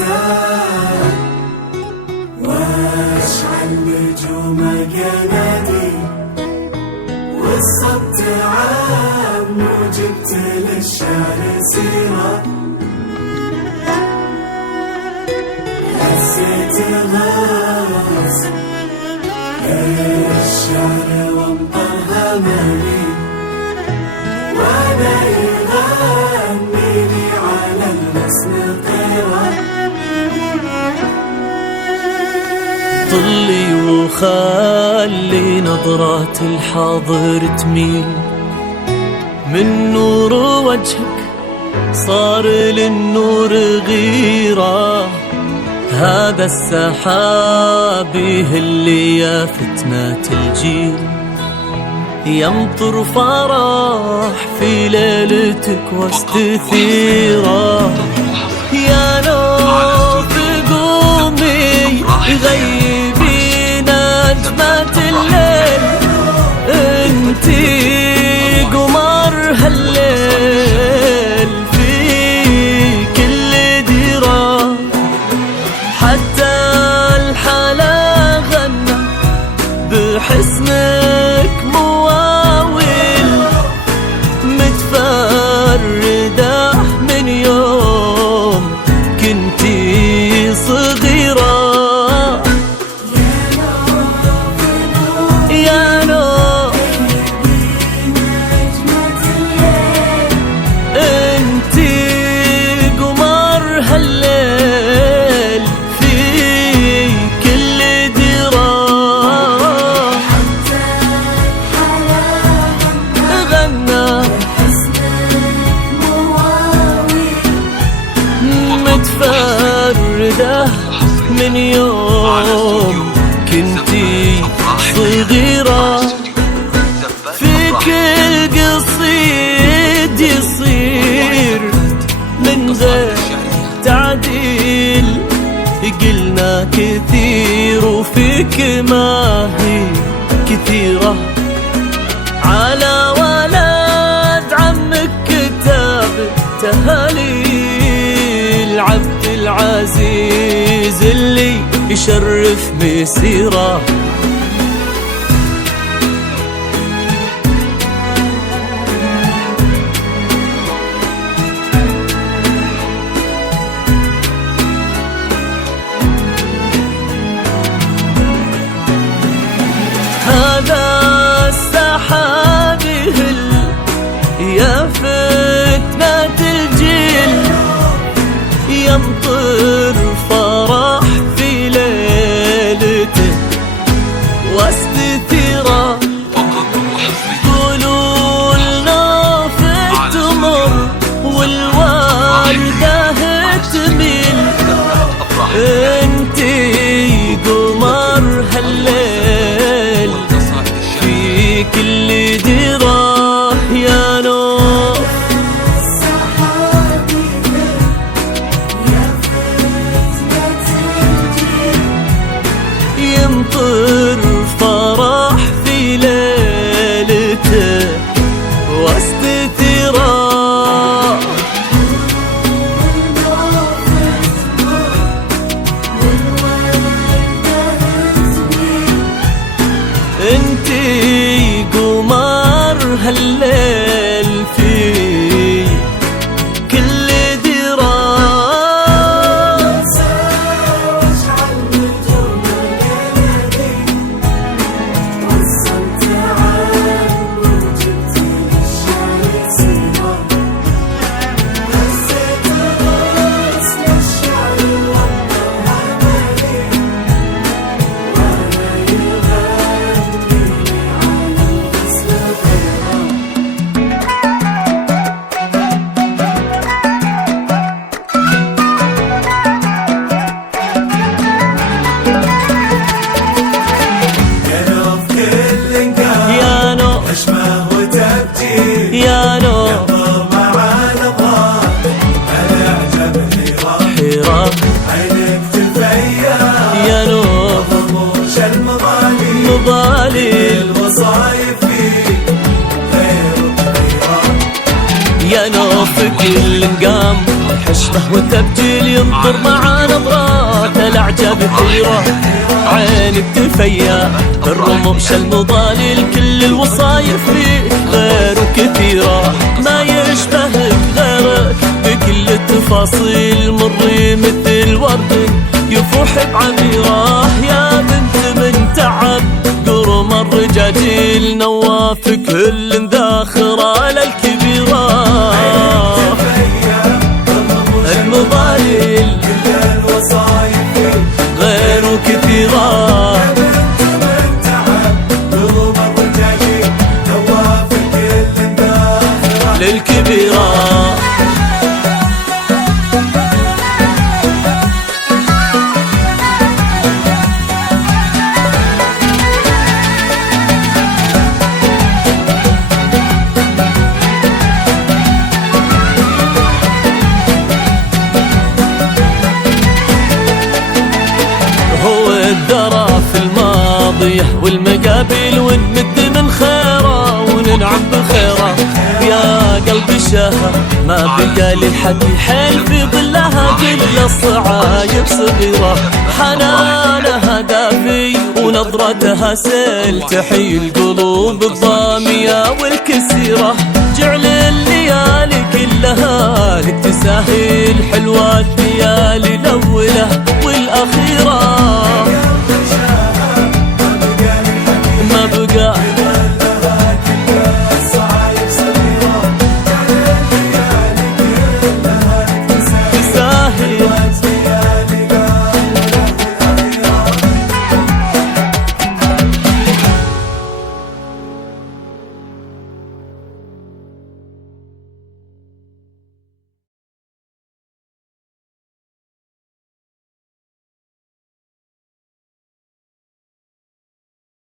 الساعة واشعل نجوم قنادي والصبت عام وجبت للشعر سيرة هزيت غاز الشعر وامطرها مالي وانا يغنيني على الحسن طيرة طلي وخلي نظرات الحاضر تميل من نور وجهك صار للنور غيرة هذا السحاب اللي يا فتنة الجيل يمطر فرح في ليلتك واستثيرة يا نور قومي غيبي نجمة الليل انتي قمر هالليل في كل ديرة حتى الحلا غنى بحسنك مواويل متفردة من يوم كنتي صغيرة يا نور انتي قمر هالليل في كل ديرة غنى متفردة من يوم كنتي صغيرة في كل قصيد يصير من غير تعديل قلنا كثير وفيك ما هي كثيرة على ولد عمك كتاب تهاليل عبد العزيز اللي يشرف مسيرة هذا السحاب يهل يا فتنة الجيل يمطر فرح في ليلته واستثيرة قولوا لنا في التمر والوالدة تميل انتي قمر هالليل في كل ديرة يا نور يمطر فرح في ليلته واستثيرة انتي قمر هالليل في كل ديرة واشعل نجوم قنادي والصمت عام وجبت للشعر سيرة هزيت غاز للشعر وامطرها مالي وانا يغنيني على الحسن طيرة يا نور كل انقاذ يا نور نجمة وتبجي يا نور ينظر مع الأبرار الإعجاب حيرة عينك تفيا يا نور رموش المضالي مضالي الوصايف فيك غير طريقة يا نور في كل قام تشبه وتبجيل ينظر مع نظرات الأعجاب كثيرة. عينك تفيا الرموش المضالي كل الوصايف فيك غير كثيرة. ما يشبهك غيرك بكل التفاصيل، مري مثل ورد يفوح بعبيره. يا بنت من تعب قرم الرجاجيل، نوافك كل ذاخرة للكبيرة. المضاليل كل الوصايف غير كثيرة. من تعب قلوب الرجاجيل، نوافك كل داخرة للكبيرة. الدرى في الماضية والمقابل ونمد من خيره وننعم بخيره. يا قلبي شهر ما بقى للحد حيل في ظلها كل الصعايب صغيرة. حنانها دافي ونظرتها سيل تحيي القلوب الضامية والكسيرة. جعل الليالي كلها لك تساهل حلوة